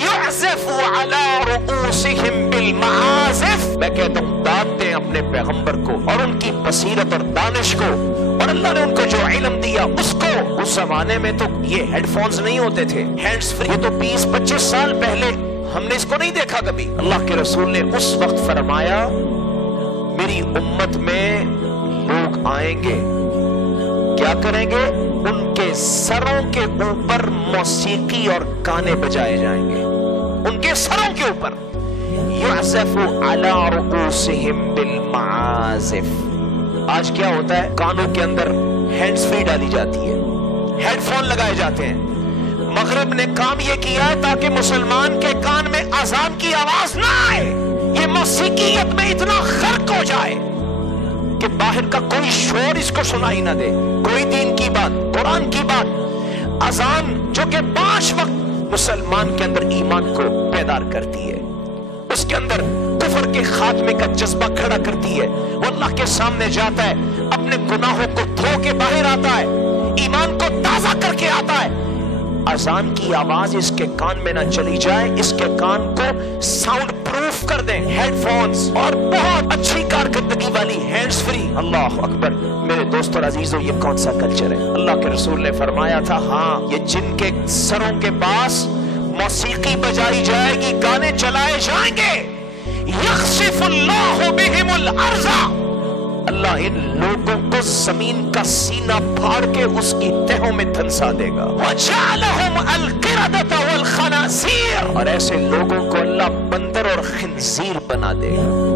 یعزف علی رؤوسہم بالمعازف، میں کہتا ہوں داد دیں اپنے پیغمبر کو اور ان کی بصیرت اور دانش کو، اور اللہ نے ان کو جو علم دیا اس کو۔ اس زمانے میں تو یہ ہیڈ فونز نہیں ہوتے تھے، ہینڈز فری، یہ تو 20-25 سال پہلے، ہم نے اس کو نہیں دیکھا کبھی۔ اللہ کے رسول نے اس وقت فرمایا میری امت میں لوگ آئیں گے، کیا کریں گے؟ ان کے سروں کے اوپر موسیقی اور گانے بجائے جائیں گے، ان کے سروں کے اوپر۔ یعزف علی رؤوسہم بالمعازف۔ آج کیا ہوتا ہے؟ کانوں کے اندر ہینڈز فری ڈالی جاتی ہے، ہیڈ فون لگائے جاتے ہیں۔ مغرب نے کام یہ کیا ہے تاکہ مسلمان کے کان میں اذان کی آواز نہ آئے، یہ موسیقیت میں اتنا غرق ہو جائے کہ باہر کا کوئی شور اس کو سنائی نہ دے، کوئی دین کی بات، قرآن کی بات۔ اذان جو کہ 5 وقت مسلمان کے اندر ایمان کو بیدار کرتی ہے، اس کے اندر کفر کے خاتمے کا جذبہ کھڑا کرتی ہے، وہ اللہ کے سامنے جاتا ہے، اپنے گناہوں کو دھو کے باہر آتا ہے، ایمان کو تازہ کر کے آتا ہے۔ اذان کی آواز اس کے کان میں نہ چلی جائے، اس کے کان کو ساؤنڈ پروف کر دیں، ہیڈ فونز اور بہت اچھی کارکردگی والی ہینڈز فری۔ اللہ اکبر میرے دوستو اور عزیزو، یہ کون سا کلچر ہے؟ اللہ کے رسول نے فرمایا تھا ہاں یہ جن کے سروں کے پاس موسیقی بجائی جائے گی، گانے چلائے جائیں گے، یخسف اللہ بہم الارض، اللہ ان لوگوں کو زمین کا سینہ پھاڑ کے اس کی تہوں میں دھنسا دے گا۔ وَجَعَلَهُمْ الْقِرَدَةَ وَالْخَنَازِيرَ، اور ایسے لوگوں کو اللہ بندر اور خنزیر بنا دے گا۔